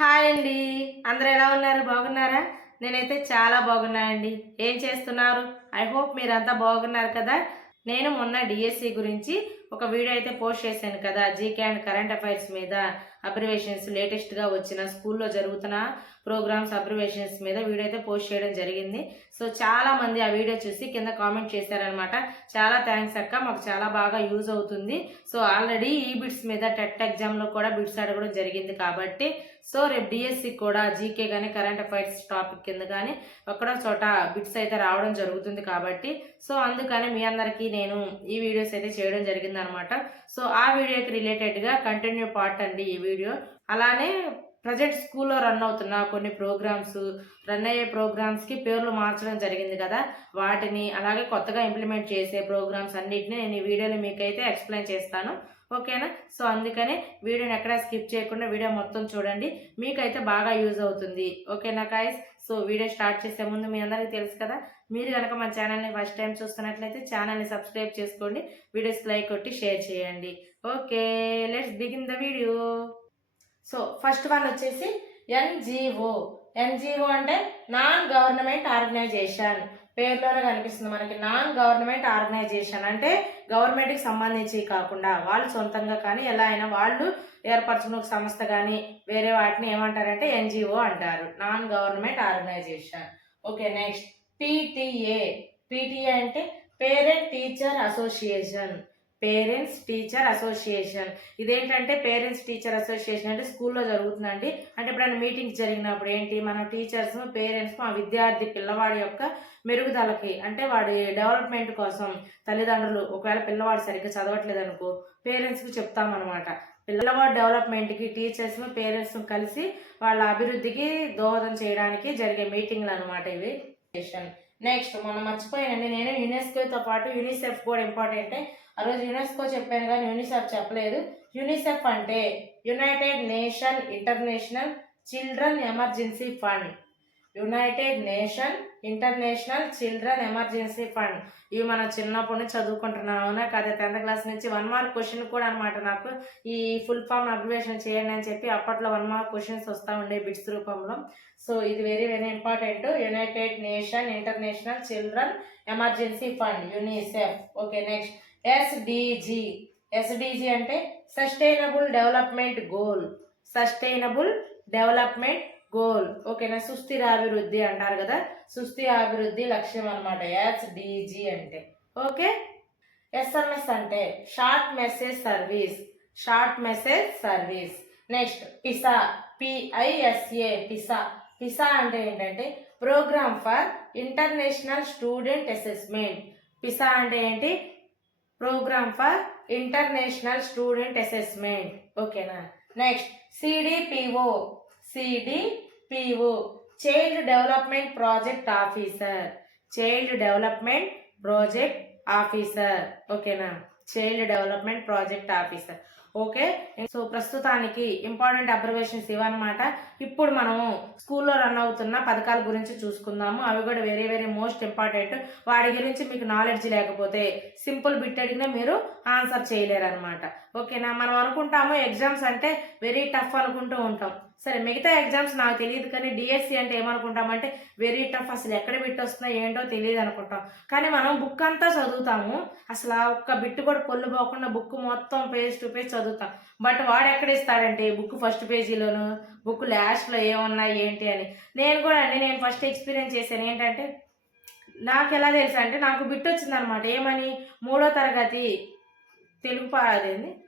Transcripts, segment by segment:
Hi అండి. అందరు ఎలా ఉన్నారు? బాగున్నారా? నేనైతే చాలా బాగున్నానండి. ఏం చేస్తున్నారు? ఐ హోప్ మీరంతా బాగున్నారు కదా? నేను మొన్న డిఎస్సి గురించి ఒక వీడియో అయితే పోస్ట్ చేశాను కదా జీకే అండ్ కరెంట్ అఫైర్స్ మీద. అబ్రివేషన్స్ లేటెస్ట్గా వచ్చిన స్కూల్లో జరుగుతున్న ప్రోగ్రామ్స్ అబ్రివేషన్స్ మీద వీడియో అయితే పోస్ట్ చేయడం జరిగింది. సో చాలా మంది ఆ వీడియో చూసి కింద కామెంట్ చేశారనమాట చాలా థ్యాంక్స్ అక్క మాకు చాలా బాగా యూజ్ అవుతుంది. సో ఆల్రెడీ ఈ బిట్స్ మీద టెట్ ఎగ్జామ్లో కూడా బిట్స్ అడగడం జరిగింది కాబట్టి సో రేపు డిఎస్సి కూడా జీకే కానీ కరెంట్ అఫైర్స్ టాపిక్ కింద కానీ ఒక్కడో చోట బిట్స్ అయితే రావడం జరుగుతుంది కాబట్టి సో అందుకని మీ అందరికీ నేను ఈ వీడియోస్ అయితే చేయడం జరిగింది అనమాట సో ఆ వీడియోకి రిలేటెడ్గా కంటిన్యూ పార్ట్ అండి ఈ వీడియో. వీడియో. అలానే ప్రజెంట్ స్కూల్లో రన్ అవుతున్న కొన్ని ప్రోగ్రామ్స్ రన్ అయ్యే ప్రోగ్రామ్స్కి పేర్లు మార్చడం జరిగింది కదా. వాటిని అలాగే కొత్తగా ఇంప్లిమెంట్ చేసే ప్రోగ్రామ్స్ అన్నిటిని నేను ఈ వీడియోలో మీకైతే ఎక్స్ప్లెయిన్ చేస్తాను. ఓకేనా? సో అందుకనే వీడియోని ఎక్కడ స్కిప్ చేయకుండా వీడియో మొత్తం చూడండి. మీకైతే బాగా యూజ్ అవుతుంది. ఓకేనా కాయస్ సో వీడియో స్టార్ట్ చేసే ముందు మీ అందరికీ తెలుసు కదా మీరు కనుక మన ఛానల్ని ఫస్ట్ టైం చూస్తున్నట్లయితే ఛానల్ని సబ్స్క్రైబ్ చేసుకోండి. వీడియోస్ లైక్ కొట్టి షేర్ చేయండి. Okay let's begin the video so first one వచ్చేసి ఎన్జిఓ. ఎన్జిఓ అంటే నాన్ గవర్నమెంట్ ఆర్గనైజేషన్. పేరులోనే కనిపిస్తుంది మనకి నాన్ గవర్నమెంట్ ఆర్గనైజేషన్ అంటే గవర్నమెంట్కి సంబంధించి కాకుండా వాళ్ళు సొంతంగా కానీ ఎలా అయినా వాళ్ళు ఏర్పరచుకున్న ఒక సంస్థ కానీ వేరే వాటిని ఏమంటారంటే ఎన్జిఓ అంటారు. Non government organisation. Okay next. PTA. PTA అంటే parent teacher association. Parents teacher association. ఇదేంటంటే పేరెంట్స్ టీచర్ అసోసియేషన్ అంటే స్కూల్లో జరుగుతుందండి. అంటే ఎప్పుడైనా మీటింగ్ జరిగినప్పుడు ఏంటి మన టీచర్స్ పేరెంట్స్ ఆ విద్యార్థి పిల్లవాడి యొక్క మెరుగుదలకి అంటే వాడి డెవలప్మెంట్ కోసం తల్లిదండ్రులు ఒకవేళ పిల్లవాడు సరిగ్గా చదవట్లేదు అనుకో పేరెంట్స్కి చెప్తామన్నమాట. పిల్లవాడి డెవలప్మెంట్కి టీచర్స్ పేరెంట్స్ కలిసి వాళ్ళ అభివృద్ధికి దోహదం చేయడానికి జరిగే మీటింగ్లు అనమాట ఇవి. నెక్స్ట్ మనం మర్చిపోయానండి. నేను యునెస్కోతో పాటు యూనిసెఫ్ కూడా ఇంపార్టెంటే ఆ రోజు యునెస్కో చెప్పాను కానీ యూనిసెఫ్ చెప్పలేదు. యూనిసెఫ్ అంటే united nation international children emergency fund. United nation international children emergency fund. ఇవి మనం చిన్నప్పటి నుంచి చదువుకుంటున్నాం. అవునా కదా? టెన్త్ క్లాస్ నుంచి వన్ మార్క్ క్వశ్చన్ కూడా అనమాట నాకు. ఈ ఫుల్ ఫామ్ అబ్రివేషన్ చేయండి అని చెప్పి అప్పట్లో వన్ మార్క్ క్వశ్చన్స్ వస్తూ ఉండే బిట్స్ రూపంలో. సో ఇది very very important. United nation international children emergency fund UNICEF. Okay next. SDG SDG అంటే sustainable development goal sustainable development goal ఓకేనా సుస్థిర అభివృద్ధి అంటారు కదా? సుస్థిర అభివృద్ధి లక్ష్యం అనమాట ఎస్డిజి అంటే. ఓకే ఎస్ఎంఎస్ అంటే short message service short message service next PISA PISA PISA PISA అంటే ఏంటంటే programme for international student assessment PISA అంటే ఏంటి? Programme for international student assessment. ఓకేనా? Next CDPO CDPO child development project officer child development project officer ఓకేనా? Child development project officer okay? So ప్రస్తుతానికి important observations ఇవన్నమాట. ఇప్పుడు మనము స్కూల్లో రన్ అవుతున్న పథకాల గురించి చూసుకుందాము. అవి కూడా వెరీ వెరీ మోస్ట్ ఇంపార్టెంట్. వాటి గురించి మీకు నాలెడ్జ్ లేకపోతే సింపుల్ బిట్ అడిగినా మీరు ఆన్సర్ చేయలేరు అనమాట ఓకేనా? మనం అనుకుంటాము ఎగ్జామ్స్ అంటే వెరీ టఫ్ అనుకుంటూ ఉంటాం. సరే మిగతా ఎగ్జామ్స్ నాకు తెలియదు కానీ డిఎస్సి అంటే ఏమనుకుంటామంటే వెరీ టఫ్ అసలు ఎక్కడ బిట్ వస్తుందో ఏంటో తెలియదు అనుకుంటాం. కానీ మనం బుక్ అంతా చదువుతాము. అసలు ఆ ఒక్క బిట్ కూడా పొల్లు పోకుండా బుక్ మొత్తం పేజ్ టు పేజ్ చదువుతాం. బట్ వాడు ఎక్కడ ఇస్తాడంటే బుక్ ఫస్ట్ పేజీలోను బుక్ లాస్ట్లో ఏమున్నాయి ఏంటి అని. నేను కూడా అండి నేను ఫస్ట్ ఎక్స్పీరియన్స్ చేశాను. ఏంటంటే నాకు ఎలా తెలుసా అంటే నాకు బిట్ వచ్చిందనమాట. ఏమని? మూడో తరగతి తెలుగు పాడేది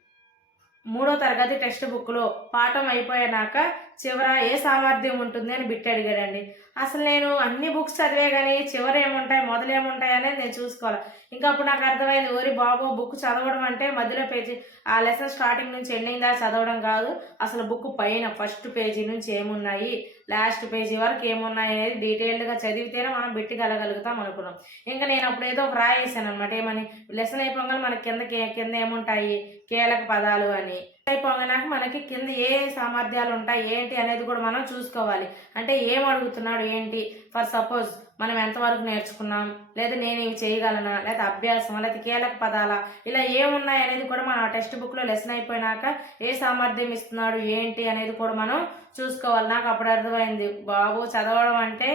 మూడో తరగతి టెక్స్ట్ బుక్లో పాఠం అయిపోయాక చివర ఏ సామర్థ్యం ఉంటుంది అని బిట్ అడిగాడండి. అసలు నేను అన్ని బుక్స్ చదివే కానీ చివర ఏముంటాయి మొదలు ఏముంటాయి అనేది నేను చూసుకోవాలి. ఇంకా అప్పుడు నాకు అర్థమైంది ఓరి బాబు బుక్ చదవడం అంటే మధ్యలో పేజీ ఆ లెసన్ స్టార్టింగ్ నుంచి ఎండింగ్ దాకా చదవడం కాదు. అసలు బుక్ పైన ఫస్ట్ పేజీ నుంచి ఏమున్నాయి లాస్ట్ పేజీ వరకు ఏమున్నాయి అనేది డీటెయిల్డ్గా చదివితేనే మనం పెట్టగలగలుగుతాం అనుకున్నాం. ఇంకా నేను అప్పుడు ఏదో ఒక రాయేసాను అనమాట ఏమని లెసన్ అయిపోగానే మనకి కింద కింద ఏముంటాయి? కీలక పదాలు అని. అయిపోగానే మనకి కింద ఏ సామర్థ్యాలు ఉంటాయి ఏంటి అనేది కూడా మనం చూసుకోవాలి. అంటే ఏం అడుగుతున్నాడు ఏంటి? ఫర్ సపోజ్ మనం ఎంతవరకు నేర్చుకున్నాం? లేదా నేను ఇవి చేయగలనా? లేదా అభ్యాసం లేదా కీలక పదాల? ఇలా ఏమున్నాయి అనేది కూడా మనం ఆ టెక్స్ట్ బుక్లో లెసన్ అయిపోయినాక ఏ సామర్థ్యం ఇస్తున్నాడు? ఏంటి అనేది కూడా మనం చూసుకోవాలి. నాకు అప్పుడు అర్థమైంది. బాబు చదవడం అంటే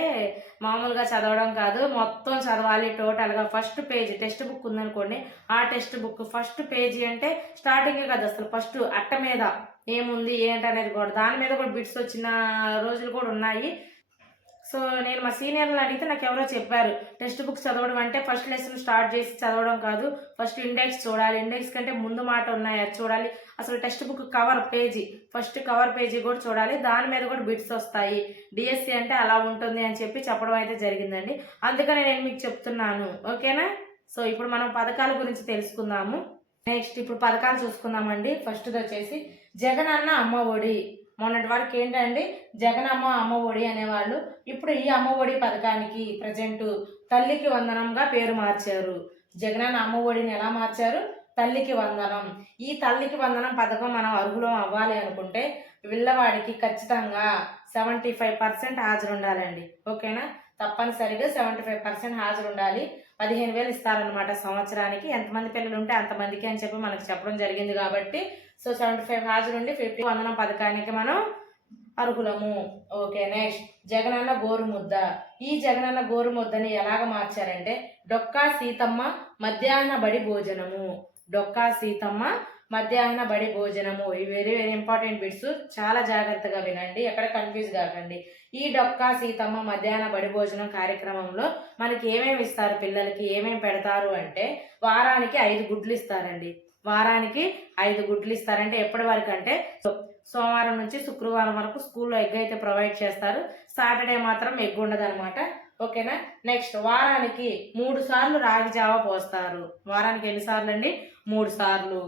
మామూలుగా చదవడం కాదు. మొత్తం చదవాలి టోటల్గా ఫస్ట్ పేజ్ టెక్స్ట్ బుక్ ఉందనుకోండి ఆ టెక్స్ట్ బుక్ ఫస్ట్ పేజీ అంటే స్టార్టింగే కదా అసలు. ఫస్ట్ అట్ట మీద ఏముంది ఏంటి అనేది కూడా. దాని మీద కూడా బిట్స్ వచ్చిన రోజులు కూడా ఉన్నాయి. సో నేను మా సీనియర్లను అడిగితే నాకు ఎవరో చెప్పారు టెక్స్ట్ బుక్ చదవడం అంటే ఫస్ట్ లెసన్ స్టార్ట్ చేసి చదవడం కాదు ఫస్ట్ ఇండెక్స్ చూడాలి. ఇండెక్స్ కంటే ముందు మాట ఉన్నాయి అది చూడాలి. అసలు text book cover page first cover page కూడా చూడాలి. దాని మీద కూడా బిట్స్ వస్తాయి. డిఎస్సి అంటే అలా ఉంటుంది అని చెప్పి చెప్పడం అయితే జరిగిందండి. అందుకని నేను మీకు చెప్తున్నాను. ఓకేనా? సో ఇప్పుడు మనం పథకాల గురించి తెలుసుకుందాము. నెక్స్ట్ ఇప్పుడు పథకాలు చూసుకుందామండి. ఫస్ట్ది వచ్చేసి జగన్ అన్న అమ్మ ఒడి. మొన్నటి వరకు ఏంటండి? జగనమ్మ అమ్మ ఒడి అనేవాళ్ళు ఇప్పుడు ఈ అమ్మ ఒడి పథకానికి ప్రజెంట్ తల్లికి వందనంగా పేరు మార్చారు. జగనన్న అమ్మ ఒడిని ఎలా మార్చారు? తల్లికి వందనం. ఈ తల్లికి వందనం పథకం మనం అర్హులం అవ్వాలి అనుకుంటే పిల్లవాడికి ఖచ్చితంగా సెవెంటీ ఫైవ్ పర్సెంట్ హాజరు ఉండాలండి ఓకేనా? తప్పనిసరిగా సెవెంటీ ఫైవ్ పర్సెంట్ హాజరు ఉండాలి పదిహేను వేలు ఇస్తారనమాట సంవత్సరానికి. ఎంతమంది పిల్లలు ఉంటే అంతమందికి అని చెప్పి మనకు చెప్పడం జరిగింది కాబట్టి సో సెవెంటీ ఫైవ్ హాజరు నుండి ఫిఫ్టీ వందన పథకానికి మనం అర్హులము. Okay next Jagananna Gorumudda. ఈ జగనన్న గోరుముద్దని ఎలాగ మార్చారంటే డొక్కా సీతమ్మ మధ్యాహ్న బడి భోజనము. డొక్కా సీతమ్మ మధ్యాహ్న బడి భోజనము. ఇవి వెరీ వెరీ ఇంపార్టెంట్ బిట్స్ చాలా జాగ్రత్తగా వినండి. ఎక్కడ కన్ఫ్యూజ్ కాకండి. ఈ డొక్కా సీతమ్మ మధ్యాహ్న బడి భోజనం కార్యక్రమంలో మనకి ఏమేమి ఇస్తారు పిల్లలకి? ఏమేమి పెడతారు అంటే వారానికి ఐదు గుడ్లు ఇస్తారండి. వారానికి ఐదు గుడ్లు ఇస్తారంటే ఎప్పటి వరకు అంటే సోమవారం నుంచి శుక్రవారం వరకు స్కూల్లో ఎగ్ అయితే ప్రొవైడ్ చేస్తారు. సాటర్డే మాత్రం ఎగ్ ఉండదు అనమాట ఓకేనా? నెక్స్ట్ వారానికి మూడు సార్లు రాగి జావ పోస్తారు. వారానికి ఎన్నిసార్లు అండి మూడు సార్లు.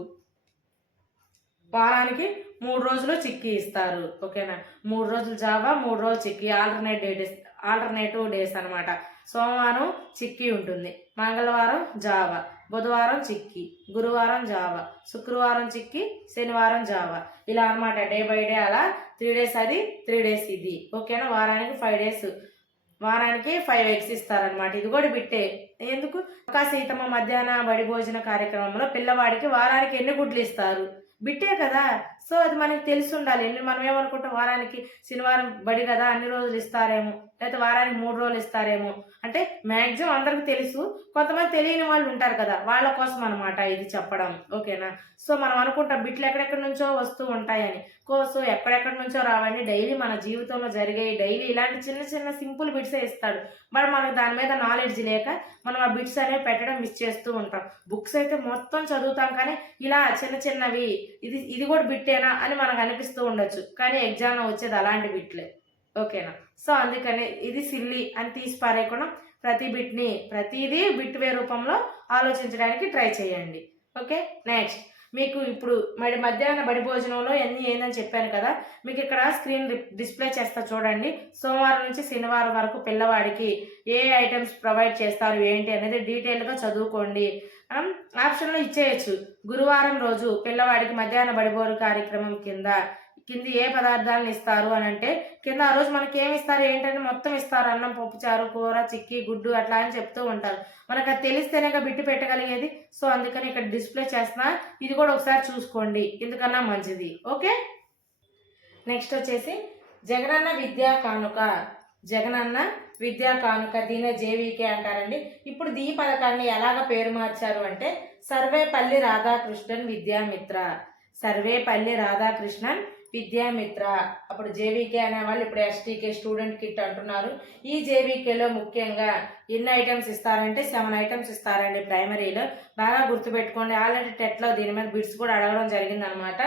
వారానికి మూడు రోజులు చిక్కీ ఇస్తారు. ఓకేనా? మూడు రోజులు జావా మూడు రోజులు chikki. Alternate days alternative days అనమాట సోమవారం చిక్కీ ఉంటుంది. మంగళవారం జావా. బుధవారం చిక్కి గురువారం జావా శుక్రవారం చిక్కి శనివారం జావా. ఇలా అనమాట డే బై డే అలా త్రీ డేస్ అది త్రీ డేస్ ఇది. ఓకేనా? వారానికి ఫైవ్ డేస్ వారానికి ఫైవ్ ఎగ్స్ ఇస్తారనమాట ఇది కూడా బిట్టే. ఎందుకు? ఒక సీతమ్మ మధ్యాహ్న బడి భోజన కార్యక్రమంలో పిల్లవాడికి వారానికి ఎన్ని గుడ్లు ఇస్తారు? బిట్టే కదా? సో అది మనకి తెలిసి ఉండాలి. ఎన్ని మనం ఏమనుకుంటాం? వారానికి శనివారం బడి కదా అన్ని రోజులు ఇస్తారేమో. లేకపోతే వారానికి మూడు రోజులు ఇస్తారేమో. అంటే మ్యాక్సిమం అందరికి తెలుసు. కొంతమంది తెలియని వాళ్ళు ఉంటారు కదా వాళ్ళ కోసం అనమాట ఇది చెప్పడం. ఓకేనా? సో మనం అనుకుంటాం బిట్లు ఎక్కడెక్కడి నుంచో వస్తూ ఉంటాయని. సో ఎక్కడెక్కడి నుంచో రావని డైలీ మన జీవితంలో జరిగే డైలీ ఇలాంటి చిన్న చిన్న సింపుల్ బిట్సే ఇస్తాడు. బట్ మనకు దాని మీద నాలెడ్జ్ లేక మనం ఆ బిట్స్ అనేవి పెట్టడం మిస్ చేస్తూ ఉంటాం. బుక్స్ అయితే మొత్తం చదువుతాం కానీ ఇలా చిన్న చిన్నవి ఇది ఇది కూడా బిట్టేనా అని మనకు అనిపిస్తూ ఉండొచ్చు. కానీ ఎగ్జామ్లో వచ్చేది అలాంటి బిట్లే. ఓకేనా? సో అందుకని ఇది సిల్లి అని తీసి పారేయకుండా ప్రతి బిట్ని ప్రతిదీ బిట్ వే రూపంలో ఆలోచించడానికి ట్రై చేయండి. ఓకే? నెక్స్ట్ మీకు ఇప్పుడు మరి మధ్యాహ్న బడి భోజనంలో ఎన్ని ఏందని చెప్పాను కదా మీకు ఇక్కడ స్క్రీన్ డిస్ప్లే చేస్తా చూడండి. సోమవారం నుంచి శనివారం వరకు పిల్లవాడికి ఏ ఐటమ్స్ ప్రొవైడ్ చేస్తారు ఏంటి అనేది డీటెయిల్గా చదువుకోండి. ఆప్షన్లో ఇచ్చేయచ్చు. గురువారం రోజు పిల్లవాడికి మధ్యాహ్న బడిబోరు కార్యక్రమం కింద కింద ఏ పదార్థాలను ఇస్తారు అని అంటే కింద ఆ రోజు మనకి ఏమి ఇస్తారు ఏంటంటే మొత్తం ఇస్తారు. అన్నం పప్పుచారు కూర చిక్కి గుడ్డు అట్లా అని చెప్తూ ఉంటారు. మనకు అది తెలిస్తేనే బిట్టు పెట్టగలిగేది. సో అందుకని ఇక్కడ డిస్ప్లే చేస్తున్నా. ఇది కూడా ఒకసారి చూసుకోండి. ఎందుకన్నా మంచిది. ఓకే? నెక్స్ట్ వచ్చేసి జగనన్న విద్యా కానుక. జగనన్న విద్యా కానుక దీనే జేవీకే అంటారండి. ఇప్పుడు దీ పథకాన్ని ఎలాగ పేరు మార్చారు అంటే సర్వేపల్లి రాధాకృష్ణన్ విద్యామిత్ర. సర్వేపల్లి రాధాకృష్ణన్ విద్యామిత్ర అప్పుడు జేవీకే అనేవాళ్ళు ఇప్పుడు ఎస్టీకే స్టూడెంట్ కిట్ అంటున్నారు. ఈ జేవీకేలో ముఖ్యంగా ఎన్ని ఐటమ్స్ ఇస్తారంటే సెవెన్ ఐటమ్స్ ఇస్తారండి ప్రైమరీలో. బాగా గుర్తుపెట్టుకోండి ఆల్రెడీ టెట్లో దీని మీద బిడ్స్ కూడా అడగడం జరిగిందనమాట.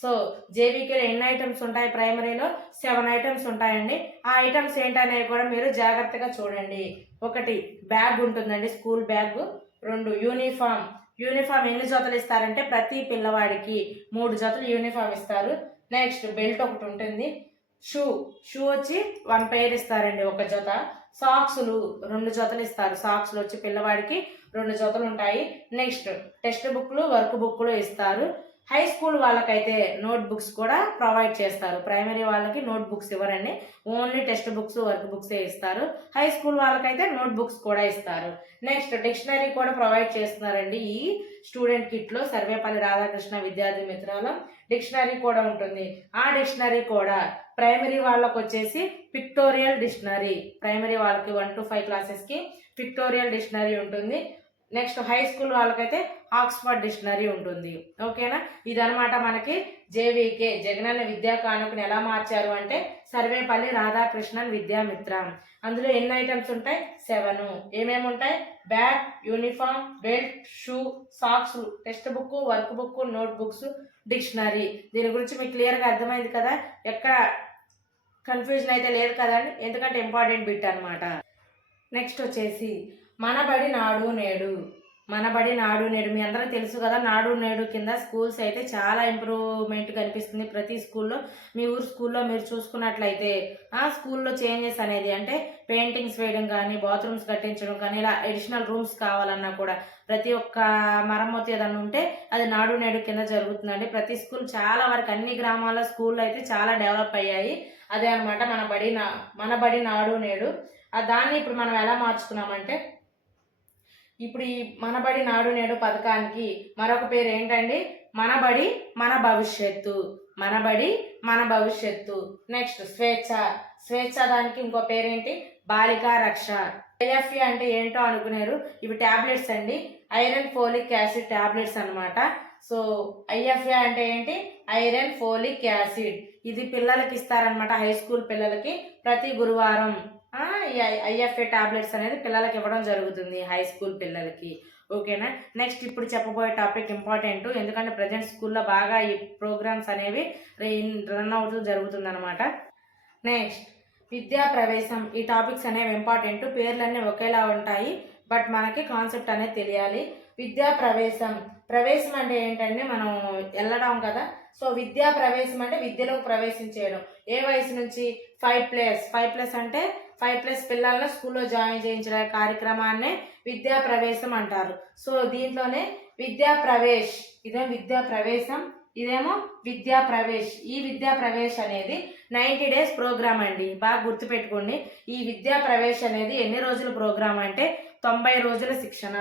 సో జేవీకేలో ఎన్ని ఐటమ్స్ ఉంటాయి ప్రైమరీలో? సెవెన్ ఐటమ్స్ ఉంటాయండి. ఆ ఐటమ్స్ ఏంటనేవి కూడా మీరు జాగ్రత్తగా చూడండి. ఒకటి బ్యాగ్ ఉంటుందండి స్కూల్ బ్యాగ్. రెండు యూనిఫామ్. యూనిఫామ్ ఎన్ని జతలు ఇస్తారంటే ప్రతి పిల్లవాడికి మూడు జతలు యూనిఫామ్ ఇస్తారు. నెక్స్ట్ బెల్ట్ ఒకటి ఉంటుంది. షూ. షూ వచ్చి వన్ పెయిర్ ఇస్తారండి ఒక జత. సాక్స్లు రెండు జతలు ఇస్తారు. సాక్స్లు వచ్చి పిల్లవాడికి రెండు జతలు ఉంటాయి. నెక్స్ట్ టెక్స్ట్ బుక్లు వర్క్ బుక్లు ఇస్తారు. హై స్కూల్ వాళ్ళకైతే నోట్ బుక్స్ కూడా ప్రొవైడ్ చేస్తారు. ప్రైమరీ వాళ్ళకి నోట్ బుక్స్ ఇవ్వరండి ఓన్లీ టెక్స్ట్ బుక్స్ వర్క్ బుక్సే ఇస్తారు. హై స్కూల్ వాళ్ళకైతే నోట్ బుక్స్ కూడా ఇస్తారు. నెక్స్ట్ డిక్షనరీ కూడా ప్రొవైడ్ చేస్తున్నారండి ఈ స్టూడెంట్ కిట్లో సర్వేపల్లి రాధాకృష్ణ విద్యార్థి మిత్రాలం. డిక్షనరీ కూడా ఉంటుంది. ఆ డిక్షనరీ కూడా ప్రైమరీ వాళ్ళకు వచ్చేసి పిక్టోరియల్ డిక్షనరీ ప్రైమరీ వాళ్ళకి వన్ టు ఫైవ్ క్లాసెస్కి పిక్టోరియల్ డిక్షనరీ ఉంటుంది. నెక్స్ట్ హై స్కూల్ వాళ్ళకైతే ఆక్స్ఫర్డ్ డిక్షనరీ ఉంటుంది. ఓకేనా? ఇదనమాట మనకి జేవీకే జగనన్న విద్యా కానుకను ఎలా మార్చారు అంటే సర్వేపల్లి రాధాకృష్ణన్ విద్యామిత్ర. అందులో ఎన్ని ఐటమ్స్ ఉంటాయి? సెవెన్. ఏమేమి ఉంటాయి? Bag uniform belt shoe socks text book work book note books dictionary. దీని గురించి మీకు క్లియర్గా అర్థమైంది కదా? ఎక్కడ కన్ఫ్యూజన్ అయితే లేదు కదండి ఎందుకంటే ఇంపార్టెంట్ బిట్ అనమాట నెక్స్ట్ వచ్చేసి మనబడి నాడు నేడు మనబడి నాడు నేడు. మీ అందరికీ తెలుసు కదా నాడు నేడు కింద స్కూల్స్ అయితే చాలా ఇంప్రూవ్మెంట్ కనిపిస్తుంది ప్రతి స్కూల్లో. మీ ఊరు స్కూల్లో మీరు చూసుకున్నట్లయితే ఆ స్కూల్లో చేంజెస్ అనేది అంటే పెయింటింగ్స్ వేయడం కానీ బాత్రూమ్స్ కట్టించడం కానీ ఇలా అడిషనల్ రూమ్స్ కావాలన్నా కూడా ప్రతి ఒక్క మరమ్మతు ఏదన్నా ఉంటే అది నాడు నేడు కింద జరుగుతుందండి. ప్రతి స్కూల్ చాలా వరకు అన్ని గ్రామాల స్కూల్లో అయితే చాలా డెవలప్ అయ్యాయి. అదే అనమాట మన బడి నా మన బడి నాడు. నేడు దాన్ని ఇప్పుడు మనం ఎలా మార్చుకున్నామంటే ఇప్పుడు ఈ మనబడి నాడు నేడు పథకానికి మరొక పేరు ఏంటండి? మనబడి మన భవిష్యత్తు. మనబడి మన భవిష్యత్తు. నెక్స్ట్ స్వేచ్ఛ. స్వేచ్ఛ దానికి ఇంకో పేరేంటి? బాలికా రక్ష. ఐఎఫ్ఏ అంటే ఏంటో అనుకునేరు. ఇవి టాబ్లెట్స్ అండి. ఐరన్ ఫోలిక్ యాసిడ్ టాబ్లెట్స్ అనమాట సో ఐఎఫ్ఏ అంటే ఏంటి? Iron folic acid. ఇది పిల్లలకి ఇస్తారనమాట హై స్కూల్ పిల్లలకి ప్రతి గురువారం. ఐఎఫ్ఏ టాబ్లెట్స్ అనేది పిల్లలకి ఇవ్వడం జరుగుతుంది హై స్కూల్ పిల్లలకి. ఓకేనా? నెక్స్ట్ ఇప్పుడు చెప్పబోయే టాపిక్ ఇంపార్టెంట్ ఎందుకంటే ప్రజెంట్ స్కూల్లో బాగా ఈ ప్రోగ్రామ్స్ అనేవి రన్ అవుతూ జరుగుతుంది అనమాట నెక్స్ట్ విద్యా ప్రవేశం. ఈ టాపిక్స్ అనేవి ఇంపార్టెంట్ పేర్లన్నీ ఒకేలా ఉంటాయి బట్ మనకి కాన్సెప్ట్ అనేది తెలియాలి. విద్యా ప్రవేశం. ప్రవేశం అంటే ఏంటంటే మనం వెళ్ళడం కదా. సో విద్యా ప్రవేశం అంటే విద్యలోకి ప్రవేశించేయడం. ఏ వయసు నుంచి? ఫైవ్ ప్లస్ ఫైవ్ ప్లస్ అంటే ఫైవ్ ప్లస్ పిల్లలను స్కూల్లో జాయిన్ చేయించే కార్యక్రమాన్ని విద్యా ప్రవేశం అంటారు. సో దీంట్లోనే విద్యా ప్రవేశ్ ఇదేమో విద్యా ప్రవేశం? ఇదేమో విద్యా ప్రవేశ్. ఈ విద్యా ప్రవేశ్ అనేది నైంటీ డేస్ ప్రోగ్రామ్ అండి. బాగా గుర్తుపెట్టుకోండి. ఈ విద్యా ప్రవేశ్ అనేది ఎన్ని రోజుల ప్రోగ్రామ్ అంటే తొంభై రోజుల శిక్షణ.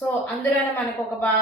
సో అందులోనే మనకు ఒక బా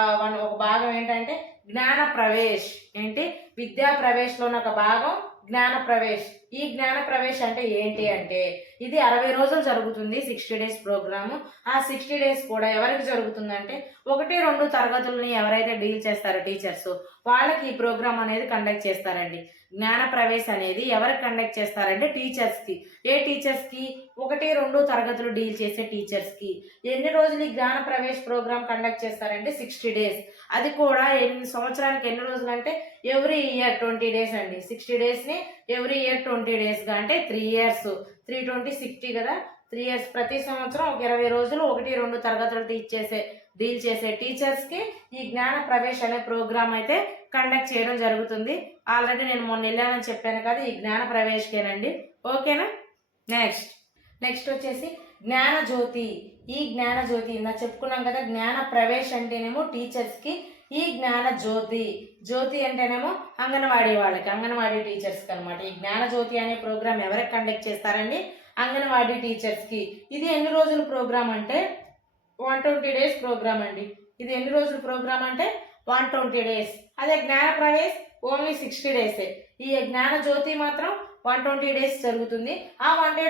ఒక భాగం ఏంటంటే జ్ఞాన ప్రవేశ్. ఏంటి? విద్యా ప్రవేశ్లోని ఒక భాగం జ్ఞాన ప్రవేశ్. ఈ జ్ఞాన ప్రవేశ అంటే ఏంటి అంటే ఇది అరవై రోజులు జరుగుతుంది సిక్స్టీ డేస్ ప్రోగ్రాము. ఆ సిక్స్టీ డేస్ కూడా ఎవరికి జరుగుతుందంటే ఒకటి రెండు తరగతులని ఎవరైతే డీల్ చేస్తారో టీచర్స్ వాళ్ళకి ఈ ప్రోగ్రామ్ అనేది కండక్ట్ చేస్తారండి. జ్ఞాన ప్రవేశ్ అనేది ఎవరికి కండక్ట్ చేస్తారంటే టీచర్స్కి. ఏ టీచర్స్కి? ఒకటి రెండు తరగతులు డీల్ చేసే టీచర్స్కి. ఎన్ని రోజులు ఈ జ్ఞాన ప్రవేశ్ ప్రోగ్రామ్ కండక్ట్ చేస్తారంటే సిక్స్టీ డేస్. అది కూడా ఎన్ని సంవత్సరానికి ఎన్ని రోజులు అంటే ఎవ్రీ ఇయర్ ట్వంటీ డేస్ అండి. సిక్స్టీ డేస్ని ఎవ్రీ ఇయర్ ట్వంటీ డేస్గా అంటే three years. Three twenty sixty కదా? Three years. ప్రతి సంవత్సరం ఒక ఇరవై రోజులు ఒకటి రెండు తరగతులు టీచ్ చేసే డీల్ చేసే టీచర్స్కి ఈ జ్ఞాన ప్రవేశ్ అనే ప్రోగ్రామ్ అయితే కండక్ట్ చేయడం జరుగుతుంది. ఆల్రెడీ నేను మొన్న వెళ్ళానని చెప్పాను కదా ఈ జ్ఞాన ప్రవేశ్కేనండి. ఓకేనా? నెక్స్ట్. నెక్స్ట్ వచ్చేసి జ్ఞాన జ్యోతి. ఈ జ్ఞాన జ్యోతి ఇందా చెప్పుకున్నాం కదా జ్ఞాన ప్రవేశ్ అంటేనేమో టీచర్స్కి ఈ జ్ఞాన జ్యోతి. జ్యోతి అంటేనేమో అంగన్వాడీ వాళ్ళకి అంగన్వాడీ టీచర్స్కి అనమాట ఈ జ్ఞాన జ్యోతి అనే ప్రోగ్రామ్ ఎవరికి కండక్ట్ చేస్తారండి? అంగన్వాడీ టీచర్స్కి. ఇది ఎన్ని రోజుల ప్రోగ్రామ్ అంటే? వన్ ట్వంటీ డేస్ ప్రోగ్రామ్ అండి. ఇది ఎన్ని రోజుల ప్రోగ్రామ్ అంటే? One twenty days. అదే జ్ఞాన ప్రవేశ్ ఓన్లీ సిక్స్టీ డేసే. ఈ జ్ఞాన జ్యోతి మాత్రం వన్ ట్వంటీ డేస్ జరుగుతుంది. ఆ వన్ డే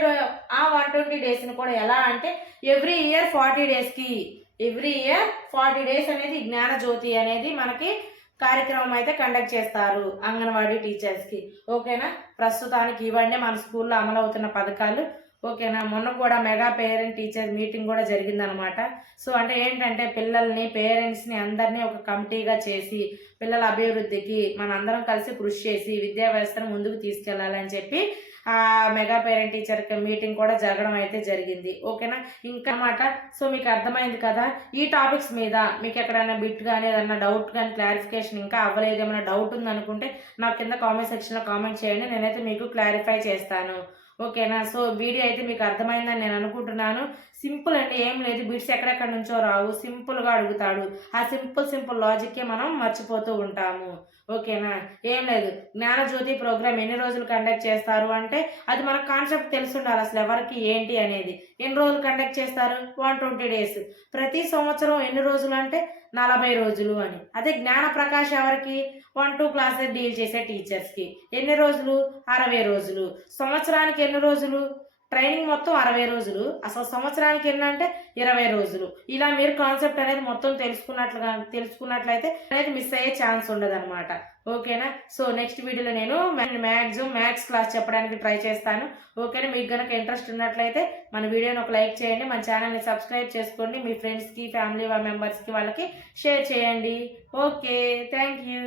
ఆ వన్ ట్వంటీ డేస్ని కూడా ఎలా అంటే ఎవ్రీ ఇయర్ ఫార్టీ డేస్కి. ఎవ్రీ ఇయర్ ఫార్టీ డేస్ అనేది జ్ఞాన జ్యోతి అనేది మనకి కార్యక్రమం అయితే కండక్ట్ చేస్తారు అంగన్వాడీ టీచర్స్కి ఓకేనా ప్రస్తుతానికి ఇవన్నీ మన స్కూల్లో అమలవుతున్న పథకాలు. ఓకేనా మొన్న కూడా మెగా పేరెంట్ టీచర్ మీటింగ్ కూడా జరిగిందనమాట. సో అంటే ఏంటంటే పిల్లల్ని పేరెంట్స్ని అందరినీ ఒక కమిటీగా చేసి పిల్లల అభివృద్ధికి మనందరం కలిసి కృషి చేసి విద్యా వ్యవస్థను ముందుకు తీసుకెళ్ళాలని చెప్పి మెగా పేరెంట్ టీచర్ మీటింగ్ కూడా జరగడం అయితే జరిగింది. ఓకేనా? ఇంకా మాట సో మీకు అర్థమైంది కదా? ఈ టాపిక్స్ మీద మీకు ఎక్కడైనా బిట్ కానీ ఏదైనా డౌట్ కానీ క్లారిఫికేషన్ ఇంకా అవ్వలేదు ఏమైనా డౌట్ ఉందనుకుంటే నాకు కింద కామెంట్ సెక్షన్లో కామెంట్ చేయండి. నేనైతే మీకు క్లారిఫై చేస్తాను. ఓకేనా? సో వీడియో అయితే మీకు అర్థమైందని నేను అనుకుంటున్నాను. సింపుల్ అండి ఏం లేదు. బిట్స్ ఎక్కడెక్కడి నుంచో రావు. సింపుల్గా అడుగుతాడు. ఆ సింపుల్ సింపుల్ లాజిక్కే మనం మర్చిపోతూ ఉంటాము. ఓకేనా? ఏం లేదు. జ్ఞానజ్యోతి ప్రోగ్రామ్ ఎన్ని రోజులు కండక్ట్ చేస్తారు అంటే అది మనకు కాన్సెప్ట్ తెలుసుండాలి అసలు ఎవరికి ఏంటి అనేది. ఎన్ని రోజులు కండక్ట్ చేస్తారు? One twenty days. ప్రతి సంవత్సరం ఎన్ని రోజులు అంటే నలభై రోజులు అని. అదే జ్ఞాన ప్రకాష్ ఎవరికి? వన్ టూ క్లాసెస్ డీల్ చేసే టీచర్స్కి. ఎన్ని రోజులు? అరవై రోజులు. సంవత్సరానికి ఎన్ని రోజులు? ట్రైనింగ్ మొత్తం అరవై రోజులు. అసలు సంవత్సరానికి ఏంటంటే ఇరవై రోజులు. ఇలా మీరు కాన్సెప్ట్ అనేది మొత్తం తెలుసుకున్నట్లుగా తెలుసుకున్నట్లయితే అనేది మిస్ అయ్యే ఛాన్స్ ఉండదు అనమాట ఓకేనా? సో నెక్స్ట్ వీడియోలో నేను మ్యాక్సిమం మ్యాథ్స్ క్లాస్ చెప్పడానికి ట్రై చేస్తాను. ఓకేనా? మీకు కనుక ఇంట్రెస్ట్ ఉన్నట్లయితే మన వీడియోని ఒక లైక్ చేయండి. మన ఛానల్ని సబ్స్క్రైబ్ చేసుకోండి. మీ ఫ్రెండ్స్కి ఫ్యామిలీ మెంబర్స్కి వాళ్ళకి షేర్ చేయండి. ఓకే. Thank you